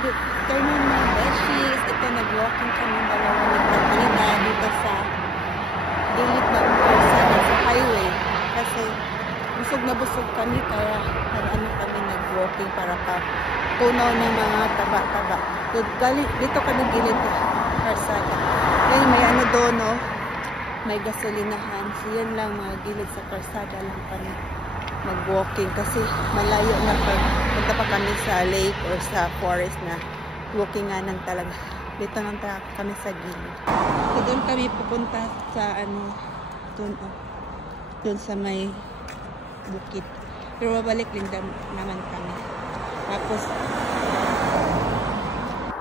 good afternoon mga beshies. Ito, nag-walking kami dalawa ni Katrina dito sa gilid ng kalsada sa highway. Kasi busog na busog kami, kaya kami nag-walking para tunaw ng mga taba-taba. Dito kami gilid ng kalsada. Yan, may ano doon, no? May gasolinahan. So yan lang, mga gilid sa kalsada lang kami mag-walking kasi malayo na punta pa kami sa lake or sa forest na walking nga nang talaga. Dito nang kami sa gilid. So doon kami pupunta sa ano, doon sa may bukid. Pero babalik din naman kami. Tapos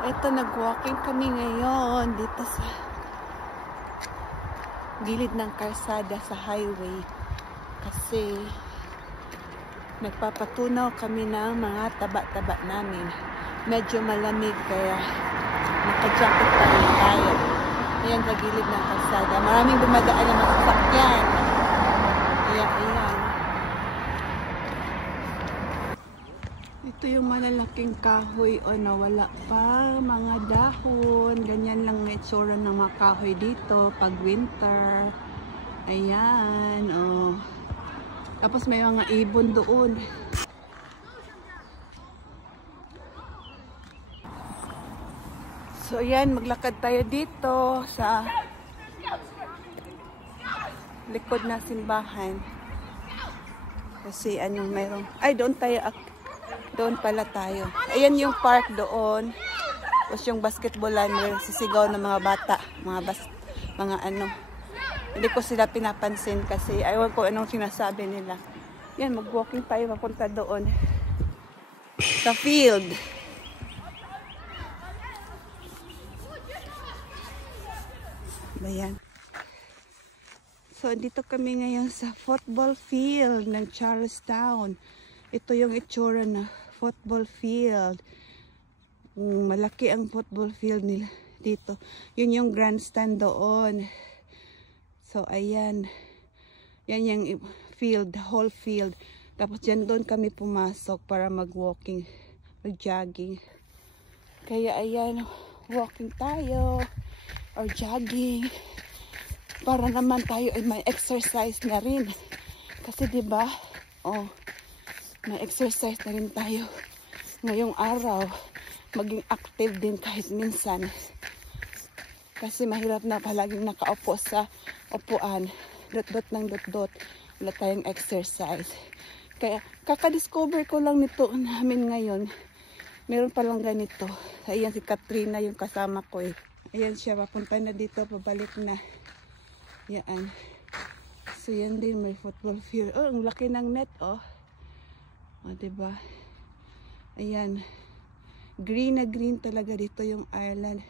eto, nag-walking kami ngayon dito sa gilid ng kalsada sa highway kasi nagpapatunaw kami ng mga taba-taba namin. Medyo malamig kaya naka-jacket pa rin tayo. Ayan sa gilid ng kalsada. Maraming dumadaan na mga sasakyan. Ayan. Ito yung malalaking kahoy o nawala pa. Mga dahon. Ganyan lang ang itsura ng mga kahoy dito pag winter. Ayan. Oh. Tapos may mga ibon doon. So ayan, maglakad tayo dito sa likod na simbahan. Kasi anong mayroong... Ay, doon pala tayo. Ayan yung park doon. Tapos yung basketballan, mayroong sisigaw ng mga bata. Mga ano... Hindi ko sila pinapansin kasi ayaw ko anong sinasabi nila. Yan, mag-walking tayo papunta doon sa field. Ayan. So, dito kami ngayon sa football field ng Charlestown. Ito yung itsura na football field. Malaki ang football field nila dito. Yun yung grandstand doon. So, ayan. Yan yung field, whole field. Tapos, dyan doon kami pumasok para mag-walking, mag-jogging. Kaya, ayan, walking tayo or jogging. Para naman tayo ay may exercise na rin. Kasi, diba, may exercise na rin tayo ngayong araw. Maging active din kahit minsan. Kasi mahirap na palaging nakaupo sa upuan. Dot-dot ng dot-dot. Wala tayong exercise. Kaya kakadiscover ko lang nito namin ngayon. Meron palang ganito. Ayan si Katrina yung kasama ko eh. Ayan siya. Papunta na dito. Pabalik na. Yan. So yan din. May football field. Oh, ang laki ng net oh. O diba? Ayan. Green na green talaga dito yung Ireland.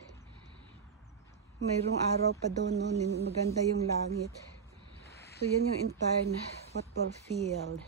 Mayroong araw pa doon noon, maganda yung langit. So yan yung entire na football field.